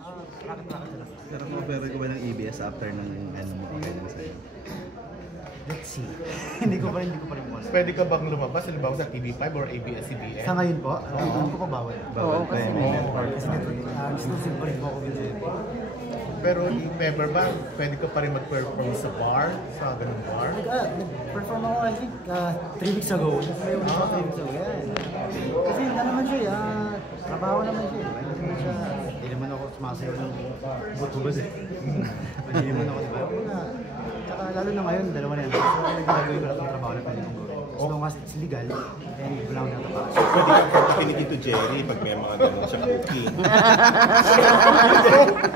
Racket-racket lang. Pero ma-offer ko ba ng EBS after ng ano mo okay lang sa'yo? Let's see. Hindi ko pa rin bukas. Pwede ka bang lumabas halimbawa sa TV5 or ABS-CBN? Sa ngayon po, hindi ko pa bawal. Bawal pa kasi yun. Kasi exclusive pa rin po ako with Pero never ba, pwede ka pa rin mag-perform sa bar? Sa ganung bar? Nag-perform ako I think 3 weeks ago. May ulit ako 3 weeks ago. Yan. Kasi ano naman siya, trabaho naman siya. Hindi naman siya, hindi naman ako sumasayaw ng butubas eh. Hindi naman ako, diba? Tsaka lalo na ngayon, dalawa na yan. So nagagawin ko lang itong trabaho na pwede kong gawin. As long as it's legal, then wala akong natapakas. Pwede kang pakinig ito, Jerry, pag may mga ganun siya cooking.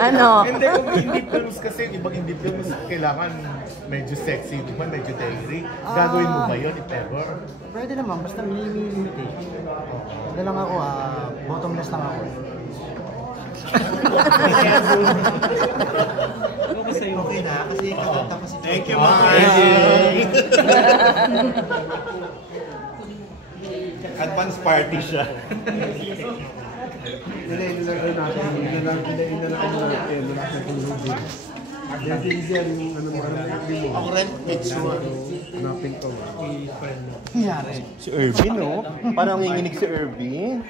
Ano? Hindi, kung indie films kasi, ibang indie films, kailangan medyo sexy, di ba? Medyo dairy. Gagawin mo ba yun, if ever? Pwede naman, basta may limitation. Ano lang ako, bottomless lang ako. Okay na, kasi kakanta pa si Thank you, Mark! Advance party siya. Nilagay natin, nilagay natin. Dati dyan, ano mo, Ang rent it's one. hanapin ko. Nangyari. Si Irvin, no? Parang nanginginig si Irvin.